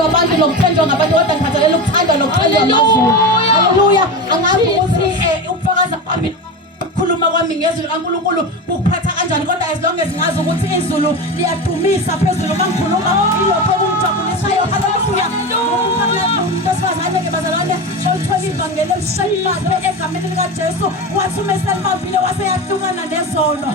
ukuthandwa abantu nokuthandwa ngabantu kodwa ngikhathalela ukuthandwa nokuthandwa amazulu. Haleluya. Angazi ukuthi ukufakaza kwami ukukhuluma kwami ngezwi likaNkulunkulu ukuphatha kanjani kodwa as long as ngazi ukuthi izulu liyadumisa phezulu mangikhuluma ilokho okungijabulisayo. Haleluya. Ndosifazane ke bazalwane oluthola ivangeli elishayimayo egameni likaJesu wathi umeselibambile waseyahlukana nezono.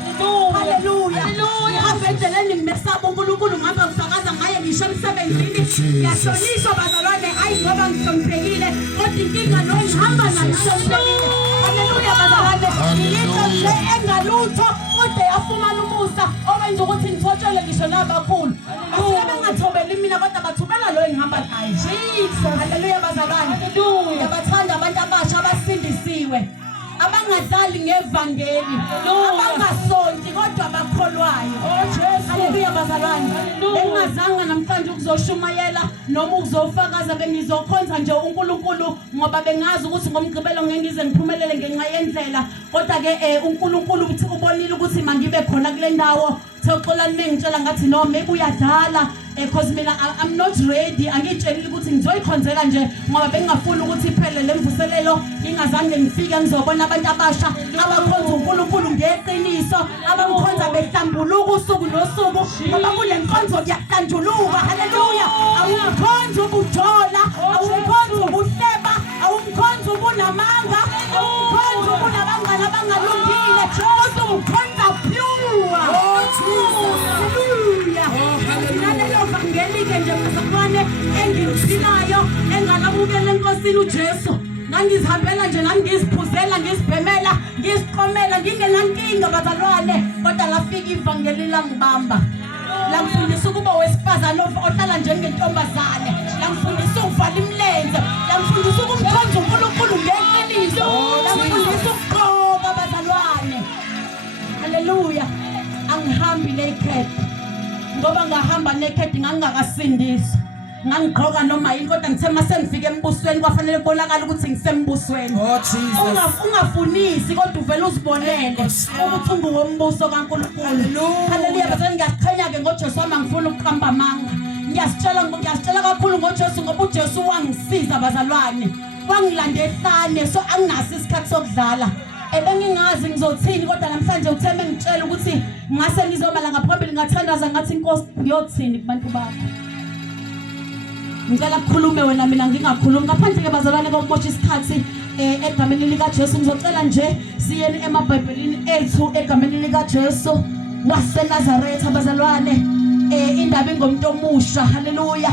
Haleluya. Ngihamba endleleni ngimesaba uNkulunkulu ngihamba ngisakaza ngaye ngisho emsebenzini ngiyahlonishwa bazalwane hayi ngoba ngihloniphekile kodwa inkinga lo ngihamba nayo emsebenzini. Haleluya bazalwane. Yinto nje engalutho kodwa yafumana umusa owenza ukuthi ngithotshele ngisho nabakhulu. Asebengathobeli mina kodwa bathobela lo engihamba naye. Jesus. Haleluya bazalwane. Ngiyabathanda abantu abasha abasindisiwe. Abangadlali ngevangeli. Abangasonti kodwa bakholwayo. Haleluya bazalwane. Engazanga namhlanje ukuzoshumayela noma ukuzofakaza bengizokhonza nje uNkulunkulu ngoba bengazi ukuthi ngomgqibelo ngeke ngize ngiphumelele ngenxa yendlela kodwa ke uNkulunkulu uthi ubonile ukuthi mangibe khona kule ndawo Thoxola ningitshela ngathi no maybe uyadala because mina I'm not ready angitshelile ukuthi ngizoyikhonzela nje ngoba bengingafuni ukuthi iphele lemvuselelo ingazange ngifike ngizobona abantu abasha abakhonza uNkulunkulu ngeqiniso abamkhonza behlambuluka usuku nosuku ngoba kule nkonzo kuyahlanjuluka. Haleluya. Awumkhonza ubujola awumkhonza ubuhleba awumkhonza ubunamanga awumkhonza ubunabangane abangalungile kodwa umkhonza pure. Haleluya. Nalelo vangeli ke nje masakwane engiliphilayo engalabukela enkosini uJesu ngangizihambela nje ngangiziphuzela ngizibhemela ngiziqomela ngingenankinga bazalwane kodwa lafika ivangeli langibamba langifundisa ukuba wesifazane ohlala njengentombazane langifundisa ukuvala imilenze langifundisa ukumkhonza uNkulunkulu ngeqiniso langifundisa ukuqoka bazalwane. Haleluya. Angihambi naked ngoba ngahamba naked ngangakasindiswa ngangigqoka noma yini kodwa ngithe mase ngifike embusweni kwafanele kubonakala ukuthi ngisembusweni. Ungafunisi kodwa uvela uzibonele ukuthi unguwombuso kaNkulunkulu. Haleluya. Bese ngiyasikhanya ke ngoJesu wami ngifuna ukuqamba amanga ngiyasitshela kakhulu ngoJesu ngoba uJesu wangisiza bazalwane wangilanda ehlane so anginaso isikhathi sokudlala. Bengingazi ngizothini kodwa namhlanje utheme ngitshela ukuthi ngase ngizomala ngaphambili ngathandaza ngathi inkosi ngiyothini kubantu bakho. Ngicela ukukhulume wena mina ngingakhulumi ngaphandle ke bazalwane kokumotsha isikhathi egameni likaJesu ngizocela nje siyeni emabhayibhelini ethu egameni likaJesu waseNazaretha bazalwane indaba ingomuntu omusha. Haleluya.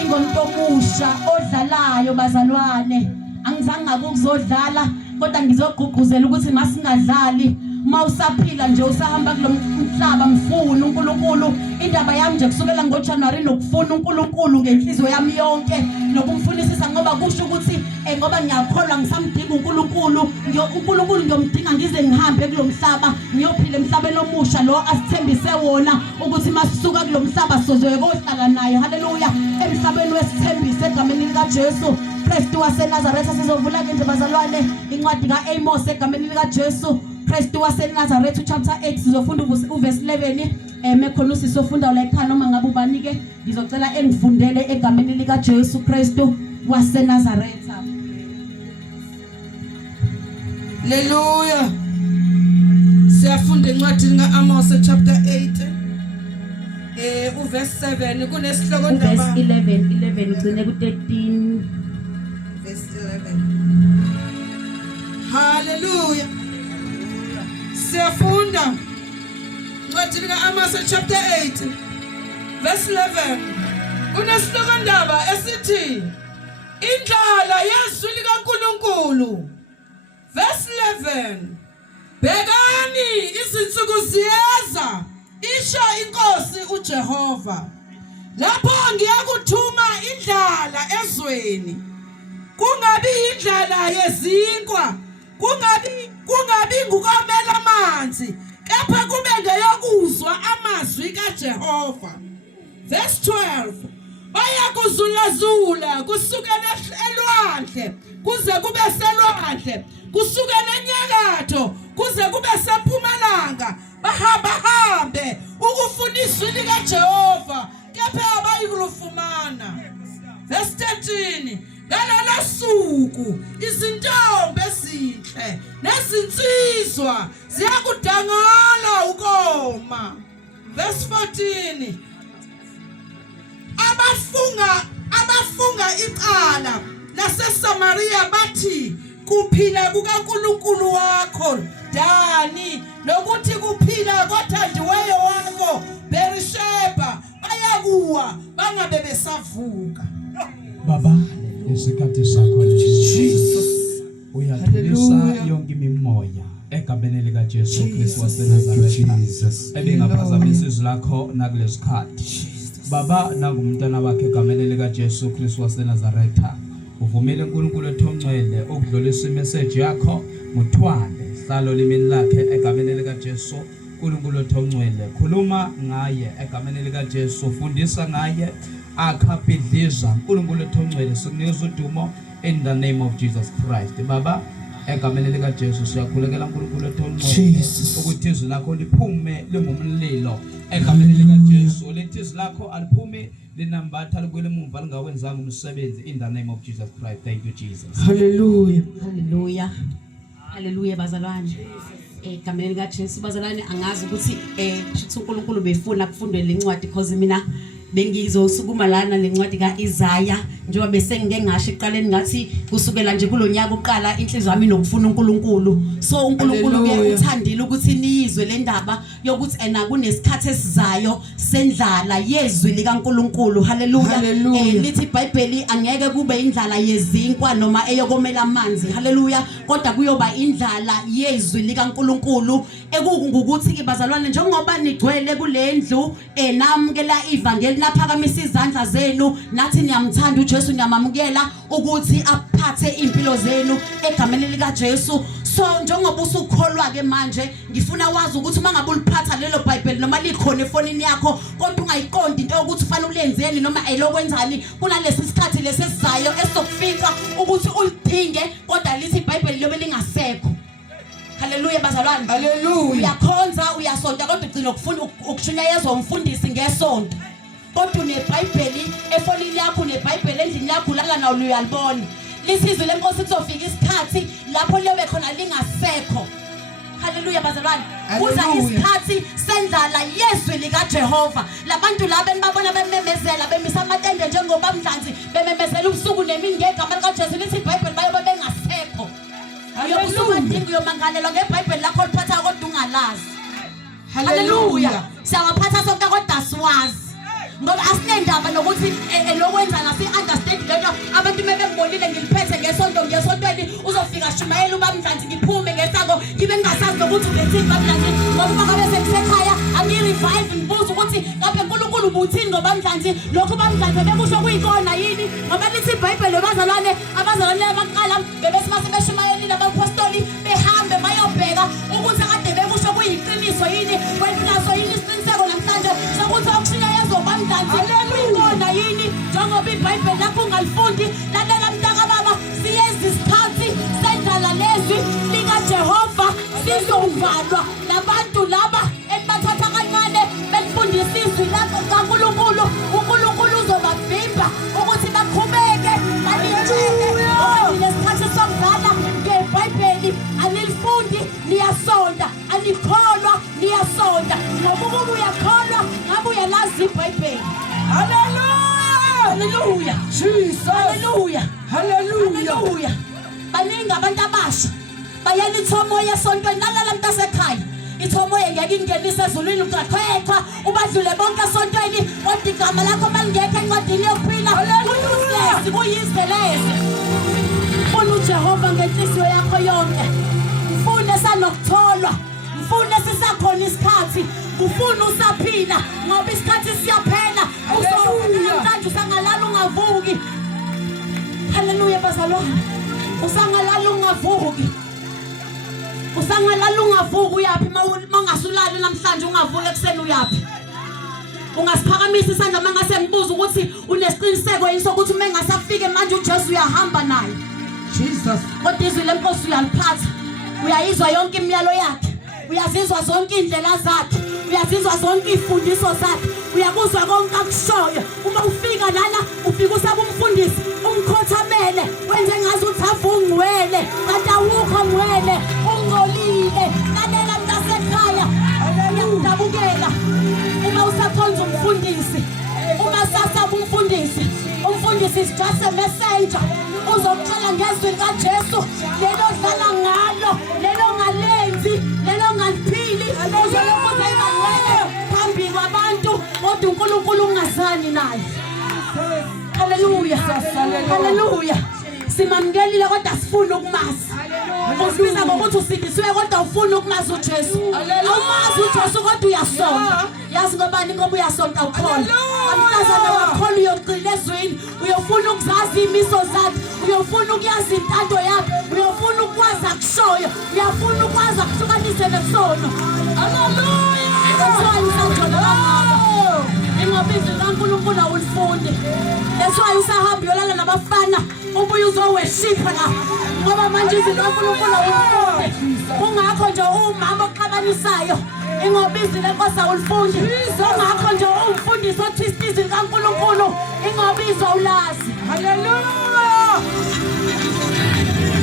Ingomuntu omusha odlalayo bazalwane angizange ngakuzodlala kodwa ngizogqugquzela ukuthi masingadlali mawusaphila nje usahamba kulomhlaba mfuna uNkulunkulu. Indaba yami nje kusukela ngoJanuary nokufuna uNkulunkulu ngenhliziyo yami yonke nokumfunisisa ngoba kusho ukuthi ngoba ngiyakholwa ngisamdinga uNkulunkulu uNkulunkulu ngiyomdinga ngize ngihambe kulomhlaba ngiyophila emhlabeni omusha lo asithembise wona ukuthi masisuka kulomhlaba sozoyohlala naye. Haleluya. Emhlabeni wesithembiso egameni likaJesu Kristu waseNazaretha. Sizovula ke nje bazalwane incwadi kaAmos egameni likaJesu Kristu waseNazaretha chapter 8 sizofunda uverse 11 mekhona usizofunda la ekhaya noma ngabe ubanike ngizocela engifundele egameni likaJesu Kristu waseNazaretha. Haleluya. Siyafunda incwadi kaAmos chapter 8 uverse 7 kunesihloko ndaba verse 11 ugcine ku13 verse 11. Haleluya. Siyafunda incwadi kaAmos chapter 8 verse 11 kunesihloko ndaba esithi indlala yezwi likaNkulunkulu. Verse 11 Bekani izinsuku ziyeza isho inkosi uJehova lapho ngiyakuthuma indlala ezweni kungabi indlala yezinkwa kungabi ngukomela amanzi kepha kube ngeyokuzwa amazwi kaJehova. Verse 12 bayakuzulazula kusukela elwandle kuze kube selwandle kusukela enyakatho kuze kube sempumalanga bahambe ukufundisa likaJehova kepha abayikulufumana. verse 13 ngalolo suku izintombi ezinhle nezinsizwa ziyakudangala ukoma verse 14 abafunga icala laseSamaria bathi kuphila kukaNkulunkulu wakho Dani nokuthi kuphila kothandiweyo wakho Berisheba bayakuwa bangabe besavuka Baba isikhathi sakho Jesus uyadlulisa yonke imimoya egameni lika Jesu Kristu waseNazaretha ebingaphazamisa izwi lakho nakulesikhathi Baba nangumntana wakhe egameni lika Jesu Kristu waseNazaretha uvumile uNkulunkulu ethongcwele ukudlulisa imessage yakho muthwale hlalo limini lakhe egameni lika Jesu uNkulunkulu ethongcwele khuluma ngaye egameni lika Jesu fundisa ngaye akhapidliza uNkulunkulu ethongcwele sikunikeza udumo in the name of Jesus Christ Baba egameni lika Jesu siyakhulekela uNkulunkulu ethongcwele ukuthi izwi lakho liphume lingumlilo egameni lika Jesu lethi izwi lakho aliphume linambatha likwele emuva lingawenzanga umsebenzi in the name of Jesus Christ. Thank you Jesus. Hallelujah. Hallelujah. Hallelujah bazalwane. Egameni lika Jesu bazalwane angazi ukuthi shithi uNkulunkulu befuna kufundwe lencwadi because mina bengizosukuma lana lencwadi kaIsaya njengoba bese ngike ngasho eqaleni ngathi kusukela nje kulonyaka uqala inhliziyo yami nokufuna uNkulunkulu so uNkulunkulu ke uthandile ukuthi niyizwe le ndaba yokuthi ena kunesikhathi esizayo sendlala yezwi likaNkulunkulu haleluya lithi iBhayibheli angeke kube indlala yezinkwa noma eyokomela amanzi haleluya kodwa kuyoba indlala yezwi likaNkulunkulu ekukungukuthi ke bazalwane njengoba nigcwele kulendlu namukela ivangeli naphakamisa izandla zenu nathi niyamthanda uJesu niyamamukela ukuthi aphathe impilo zenu egameni lika Jesu so njengoba usukholwa ke manje ngifuna wazi ukuthi uma ngabe uliphatha lelo Bible noma likhona efonini yakho kodwa ungayiqondi into ukuthi ufanele ulenzeni noma elokwenzani kunalesi sikhathi lesesizayo esokufika ukuthi uliphinge kodwa lithi iBhayibheli liyobe lingasekho haleluya bazalwane haleluya uyakhonza uyasonta kodwa ugcina ukufunda ukushunyayezwa umfundisi ngesonto kodwa uneBhayibheli efonini yakho uneBhayibheli endlini yakho lala nawo uyalibona lisizwe lenkosi kuzofika isikhathi lapho liyobe khona lingasekho haleluya bazalwane kuza isikhathi sendlala yezwi lika Jehova labantu laba enibabona bememezela bemisa amatende njengoba mdlanzi bememezela ubusuku nemini ngegama lika Jesu lithi iBhayibheli bayobe bengasekho haleluya ndingi yomangalelo ngeBhayibheli lakho liphatha kodwa ungalazi haleluya siyawaphatha sonke kodwa siwazi ngoba asinendaba nokuthi lokwenzana si-understand lento abantu bebembonile ngiliphethe ngesontweni uzofika shumayela ubamdlanzi ngiphume ngesako ngibe ngingasazi nokuthi ubethini bamdlanzi ngoba uma ngabe sekusekhaya angi-revive ngibuza ukuthi ngabe uNkulunkulu ubuthini ngobamdlanzi lokhu bamdlanzi bekusho kuyikona yini ngoba lithi iBhayibheli abazalwane abaqala bebethi mase beshumayelile abapostoli behambe bayobheka ukuthi akade bekusho kuyiqiniso yini wetinaso yini isiqiniseko namhlanje sokuthi okushunyayezwa bamdlanzi kuyikona yini njengoba iBhayibheli lakho ungalifundi lalela mntaka baba siyeza isikhathi sendlala lezwi likaJehova sizovalwa nabantu laba ebathatha kancane belifundisa izwi likaNkulunkulu uNkulunkulu uzobavimba ukuthi baqhubeke balintshele lesikhathi sokudlala ngeBhayibheli anilifundi niyasonda anikholwa niyasonda ngoba ukuba uyakholwa ngabe uyalazi iBhayibheli haleluya Jesus haleluya haleluya baningi abantu abasha bayani ithomoya esontweni nalala muntu asekhaya ithomoya ngeke ingenise ezulwini uqhaqhwa ubadlule bonke esontweni kodwa igama lakho malingekho encwadini yokuphila uyiselezi kuyizelezi funa uJehova ngenhliziyo yakho yonke mfune sanokutholwa mfune sisakhona isikhathi ufuna usaphila ngoba isikhathi siyaphela uzomanje usangalala ungavuki haleluya bazalwane usangalala ungavuki uyapi mangasulali namhlanje ungavuki ekseni uyapi ungasiphakamisa isandla mangase ngibuza ukuthi unesiqiniseko yini sokuthi uma engasafike manje uJesu uyahamba naye Jesus kodwa izwi lenkosi uyaliphatha uyayizwa yonke imiyalo yakhe uyazizwa zonke indlela zakhe uyazizwa zonke ifundiso zakhe uyakuzwa konke akushoyo uma ufika lana ufika usaba umfundisi this is just a messenger. Uzokutshela ngezwi likaJesu lelo dlala ngalo, lelo ngalenzi, lelo ngaliphili, uzoloku uzayibangela phambi kwabantu kodwa uNkulunkulu ungazani naye. Hallelujah. Hallelujah. Simamkelile kodwa sifuna ukumazi. Usibiza ngokuthi usindisiwe kodwa ufuna ukumazi uJesu. Awumazi uJesu kodwa uyasonta. Yazi ngobani ngoba uyasonta ukholwa. Amhlazana wakholwa uyogcina ezweni, uyofuna ukuzazi imiso zakhe, uyofuna ukuyazi intando yakhe, uyofuna ukwazi akushoyo, uyafuna ukwazi akuhlukanise nesono. Ingoba izwi likaNkulunkulu awulifundi. That's why usahamba uyolala nabafana ubuye uzoweshipha la. Ngoba manje izwi likaNkulunkulu awulifundi. Kungakho nje umama oxabanisayo. Ingoba izwi lenkosi awulifundi. Kungakho nje umfundisi othwista izwi likaNkulunkulu. Ingoba izwi awulazi. Hallelujah.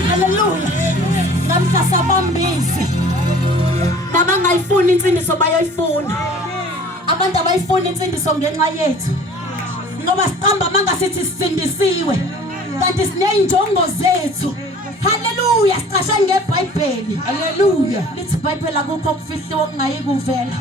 Hallelujah. Namhla sabambisi. Nabangayifuni insindiso bayoyifuna. Abantu abayifuni insindiso ngenxa yethu. Ngoba siqamba manga sithi sisindisiwe. Kanti sineyinjongo zethu. Hallelujah. Siqashe ngeBhayibheli. Hallelujah. Lithi iBhayibheli akukho okufihliwe okungayi kuvela.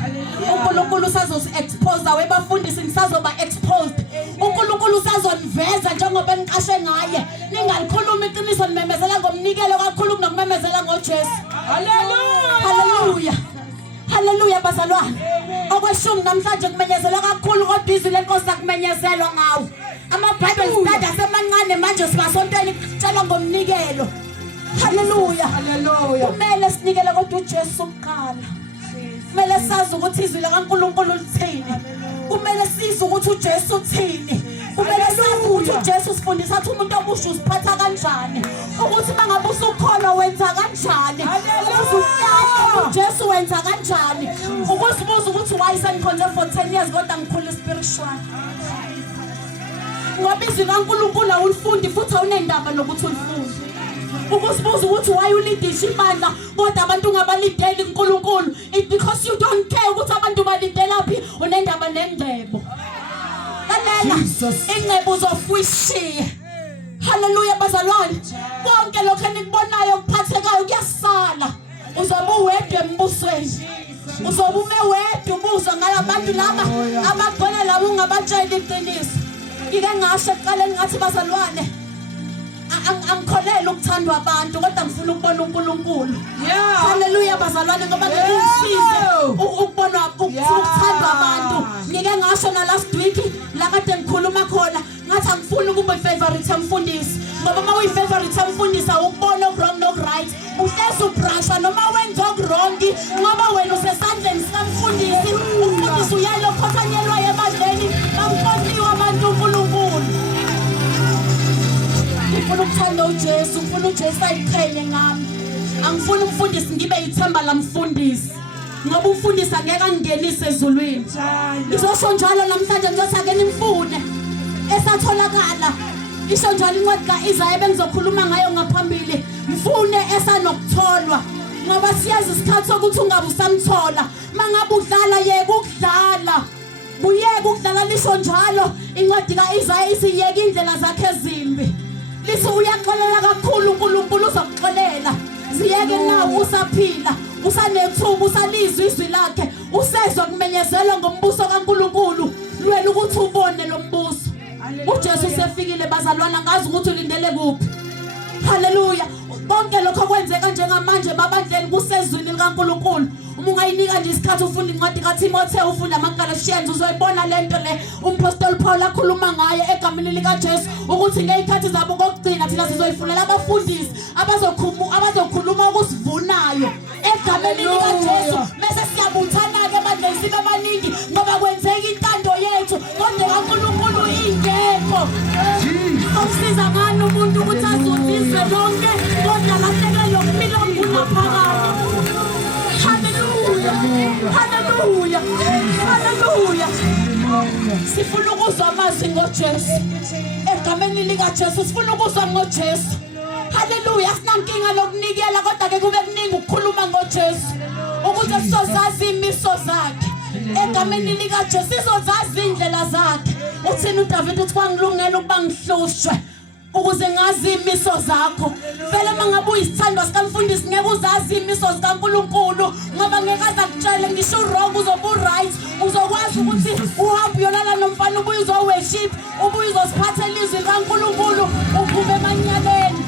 uNkulunkulu usazosi-expose webafundisi nisazoba exposed. uNkulunkulu usazoniveza njengoba niqashe ngaye. Ningalikhuluma iqiniso nimemezela ngomnikelo kakhulu kunokumemezela ngoJesu. Hallelujah. Hallelujah. Hallelujah bazalwane. Okweshumi namhlanje kumenyezelwa kakhulu kodwa izwi lenkosi akumenyezelwa ngawo. Ama-Bible study asemancane manje sibasontweni kutshelwa ngomnikelo. Hallelujah. Hallelujah. Kumele sinikele kodwa uJesu uqala. Kumele sazi ukuthi izwi likaNkulunkulu lithini. Kumele sizwe ukuthi uJesu uthini. Kumele sazi ukuthi uJesu sifundisa ukuthi umuntu omusha usiphatha kanjani. Ukuthi mangabe usukholwa wenza kanjani. Ukuthi uyazi uJesu wenza kanjani. Ukuzibuza ukuthi why senikhonze for 10 years kodwa ngikhula spiritual. Ngoba izwi likaNkulunkulu awulifundi futhi awunendaba nokuthi ulifunde. Ukuzibuza ukuthi why ulidisha imandla kodwa abantu ungabalideli uNkulunkulu. It's because you don't care ukuthi abantu balidela phi, unendaba nengcebo. Lalela ingcebo uzofuyishiya. Hallelujah bazalwane. Konke lokho enikubonayo kuphathekayo kuyasala. Uzobe uwedwa embusweni. Uzobe ume wedwa ubuzwa ngalabantu laba abagcona labo ungabatshela iqiniso. Ngike ngasho ekuqaleni ngathi bazalwane angikholelwa ukuthandwa abantu kodwa ngifuna ukubona uNkulunkulu. Hallelujah bazalwane ngoba ngikusize ukubona ukuthandwa abantu. Ngike ngasho na last week la kade ngikhuluma khona ngathi angifuni ukuba ifavorite yamfundisi ngoba uma uyifavorite yamfundisi awukubona wrong no right. Uhlezi ubrasha noma wenza wrong ngoba wena usesandleni sikamfundisi. Umfundisi uyalokhotanyelwa ebandleni bamkhonliwa abantu uNkulunkulu. Ngifuna ukuthanda uJesu, ngifuna uJesu ayiqhenye ngami. Angifuni umfundisi ngibe yithemba lamfundisi. Ngoba umfundisi angeke angenise ezulwini. Ngizosho njalo namhlanje ngizothi ake nimfune. Esatholakala. Isho njalo incwadi kaIsaya bengizokhuluma ngayo ngaphambili. Mfune esanokutholwa. Ngoba siyazi isikhathi sokuthi ungabe usamthola. Mangabe udlala yeke ukudlala. Buyeke ukudlala lisho njalo incwadi kaIsaya isiyeke indlela zakhe ezimbi. Lithi uyaxolela kakhulu uNkulunkulu uzokuxolela. Ziyeke nawe usaphila, usanethuba, usalizwe izwi lakhe, usezwe kumenyezelwa ngombuso kaNkulunkulu. Lwela ukuthi ubone lo mbuso. uJesu sefikile bazalwana ngazi ukuthi ulindele kuphi. Hallelujah. Konke lokho kwenzeka njengamanje babandleni kusezwini likaNkulunkulu. Uma ungayinika nje isikhathi ufunda incwadi kaTimotheo ufunda amaGalatians uzoyibona lento le uMapostle Paul akhuluma ngayo egameni likaJesu ukuthi ngezikhathi zabo kokugcina thina sizoyifunela abafundisi abazokhuluma ukusivunayo egameni likaJesu bese siyabuthana ke bandleni sibe baningi ngoba kwenzeka intando yethu kodwa kaNkulunkulu ingekho. Usiza ngani umuntu ukuthi azuzizwe lonke kodwa lahlekele ukuphila okunaphakade. Hallelujah. Hallelujah. Hallelujah. Sifuna ukuzwa amazwi ngoJesu. Egameni likaJesu sifuna ukuzwa ngoJesu. Hallelujah. Asinankinga lokunikela kodwa ke kube kuningi ukukhuluma ngoJesu. Ukuze sizozazi imiso zakhe. Egameni likaJesu sizozazi indlela zakhe. uthini uDavid uthi kwangilungela ukuba ngihlushwe ukuze ngazi imiso zakho vele mangabe uyisithandwa sikamfundisi ngeke uzazi imiso zikaNkulunkulu ngoba ngeke azakutshele ngisho wrong uzoba right uzokwazi ukuthi uhambe uyolala nomfana ubuye uzoworship ubuye uzosiphathela izwi likaNkulunkulu uphume emanyaleni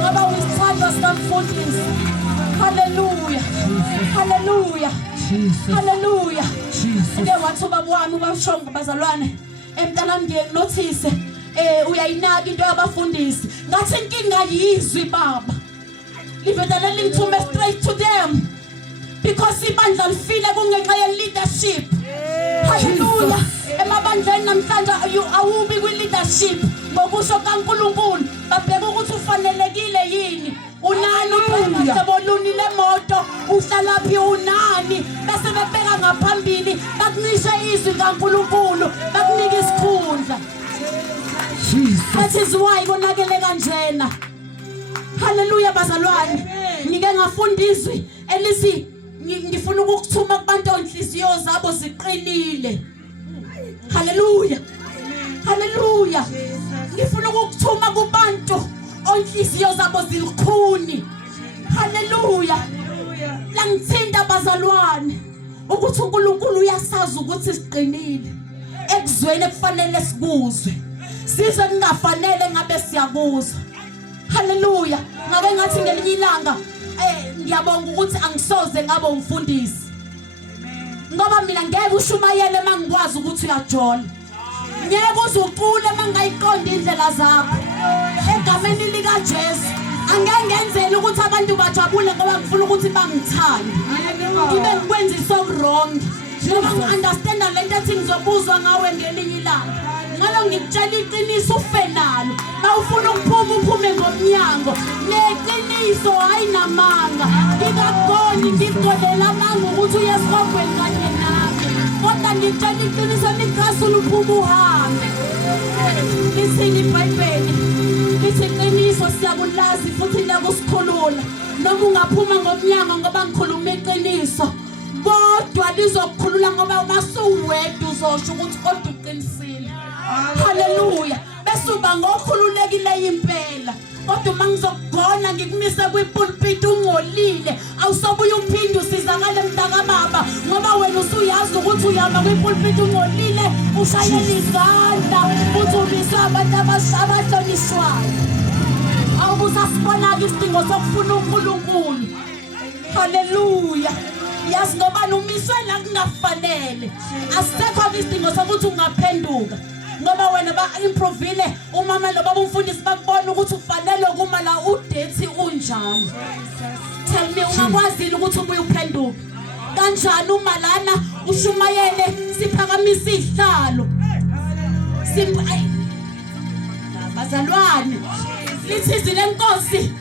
ngoba uyisithandwa sikamfundisi. Hallelujah, hallelujah, hallelujah. Ake wathi ubaba wami ubashongo bazalwane emntana ngiye notice uyayinaka into yabafundisi ngathi inkinga yizwi baba livedane lingithume straight to them because ibandla lifile kungenxa ye leadership. Hallelujah. Emabandleni namhlanje awubi kwi leadership ngokusho kaNkulunkulu babheka ukuthi ufanelekile yini unani uphepha bolunile moto uhlalaphi unani bese bebheka ngaphambili bakunisha izwi kaNkulunkulu bakunika isikhundla. That is why konakele kanjena. Hallelujah bazalwane. Ngike ngafunda izwi elisi ngifuna ukukuthuma kubantu onhliziyo zabo ziqinile. Hallelujah. Hallelujah. Ngifuna ukukuthuma kubantu onhliziyo zabo zilikhuni. Hallelujah. Langithinta bazalwane ukuthi uNkulunkulu uyasazi ukuthi siqinile ekuzweni ekufanele sikuzwe. Sizwe kungafanele ngabe siyakuzwa. Hallelujah. Ngabe ngathi ngelinye ilanga ngiyabonga ukuthi angisoze ngabe umfundisi. Ngoba mina ngeke ushumayele mangikwazi ukuthi uyajola. Ngeke uzuqule mangayiqonda indlela zakho. Egameni lika Jesu angeke ngenzele ukuthi abantu bajabule ngoba ngifuna ukuthi bangithande. Ngibe ngikwenza isokurong. Ngoba ngiunderstand lento ethi ngizobuzwa ngawe ngelinye ilanga. Ngalo ngikutshela iqiniso ufe nalo mawufuna ukuphuma uphume ngomnyango neqiniso hayi namanga ngikakoni ngikolela manga ukuthi uyesihogweni kanye nami kodwa ngikutshela iqiniso nikasula uphuma uhambe. Lithini iBhayibheli lithi iqiniso siyakulazi futhi liyakusikhulula noma ungaphuma ngomnyango ngoba ngikhuluma iqiniso kodwa lizokukhulula ngoba masuwedwa uzosho ukuthi kodwa uqinisile. Hallelujah. Bese uba ngokhululekile impela kodwa mangizokugona ngikumise kwipulpit ungolile awusobuye uphinde usizakale mntaka baba ngoba wena usuyazi ukuthi uyama kwipulpit ungolile ushayela izandla futhi ubisa abantu abahlonishwayo awubusasibona isidingo sokufuna uNkulunkulu. Hallelujah. Yazi ngoba umiswe la kungafanele asisekho isidingo sokuthi ungaphenduka ngoba wena ba improvile umama lo baba umfundisi bakubona ukuthi ufanele kuma la udethi unjani. Tell me ungakwazile ukuthi ubuye uphenduke kanjani uma lana ushumayele siphakamisa ihlalo bazalwane lithi izile Nkosi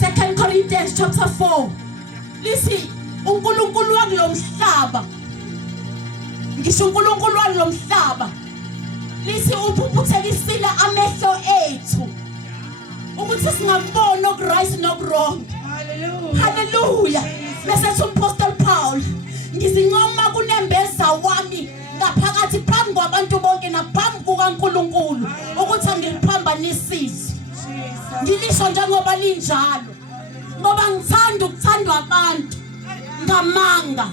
2 Corinthians chapter 4 lithi uNkulunkulu wakulomhlaba ngisho uNkulunkulu walomhlaba lithi uphuphuthekisile amehlo ethu ukuthi singabona okuright nokurong. Hallelujah. Message uMapostle Paul ngizincoma kunembeza wami ngaphakathi phambi kwabantu bonke naphambi kukaNkulunkulu ukuthi angiliphambanisisi. Ngilisho njengoba linjalo ngoba ngithanda ukuthandwa abantu ngamanga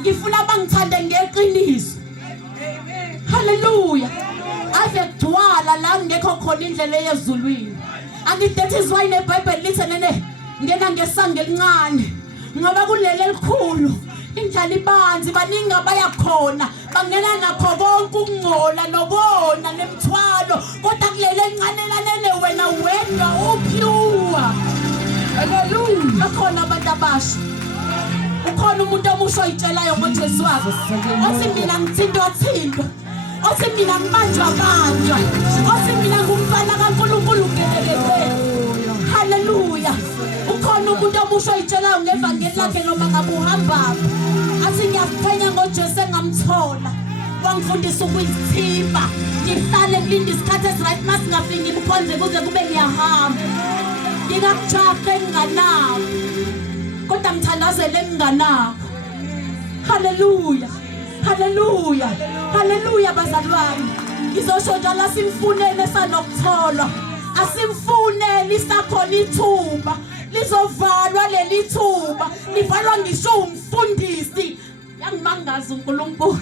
ngifuna bangithande ngeqiniso. Hallelujah. Ave kudwala la ngekho khona indlela yezulwini. And that is why the Bible lithi nene ngena ngesango elincane ngoba kulele elikhulu indlela ibanzi baningi abayakhona bangena nakho konke ukungcola nokona nemthwalo kodwa kulele elincane lanene wena wedwa upure. Hallelujah. Akhona abantu abasha ukhona umuntu omusho ayitshelayo ngoJesu wakhe othi mina ngithintwa othi mina ngibanjwa othi mina ngumfana kaNkulunkulu ngelelele. Hallelujah. Ukhona umuntu omusho ayitshelayo ngevangeli lakhe noma ngabe uhamba athi ngiyaphenya ngoJesu engamthola wangifundisa ukuyithimba ngihlale ngilinde isikhathi esiright masingafiki ngimkhonze kuze kube ngiyahamba ngingakujabule nginganawo kodwa ngithandazele nginganawo. Hallelujah. Hallelujah. Hallelujah bazalwane. ngizosho njalo asimfunele sanokutholwa asimfunele isakhona ithuba lizovalwa leli thuba livalwa ngisho umfundisi yangimangaza uNkulunkulu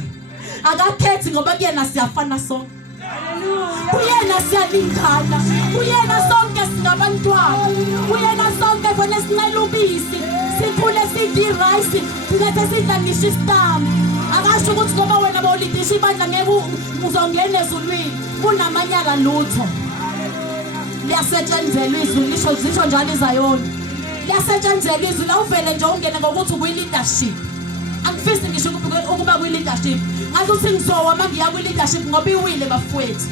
akakhethi ngoba kuyena siyafana sonke kuyena siyalingana kuyena sonke singabantwana kuyena sonke khona sincela ubisi sikhule sidli rice kunethe sidla ngisho isitambu akasho ukuthi ngoba wena bawulidisha ibandla ngeke uzongena ezulwini kunamanyala lutho liyasetshenzelwa izwi lisho njalo izayoni liyasetshenzelwa izwi la uvele nje ungene ngokuthi uyi-leadership angifisi ngisho ukuba kuyi-leadership ngathi uthi ngizowa uma ngiya kwi-leadership ngoba iwile bafowethu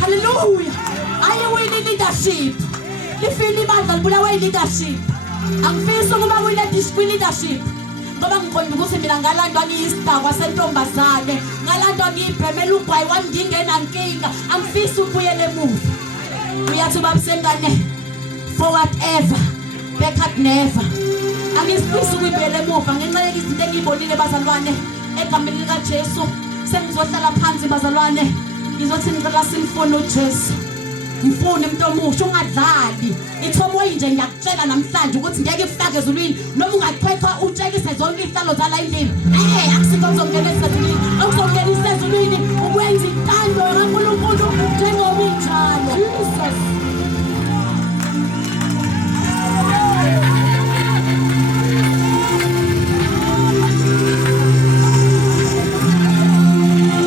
haleluya ayiwile i-leadership lifile ibandla libulawa yi-leadership angifisi ukuba kwi-leadership ngoba ngiqonda ukuthi mina ngalandwa ngiyistar sentombazane ngalandwa ngiyibhemela ugwayi wami ngingenankinga angifisi ukubuyela emuva uyathi babusengane forward ever backward never angifisi ukubuyela emuva ngenxa yezinto engiyibonile bazalwane egameni likaJesu sengizohlala phansi bazalwane ngizothi ngicela simfune uJesu ngifune umuntu omusha ungadlali ithomo nje ngiyakutshela namhlanje ukuthi ngeke ifake ezulwini noma ungaqhethwa utshekise zonke ihlalo zala endlini akusikho uzongena ezulwini awuzongena ezulwini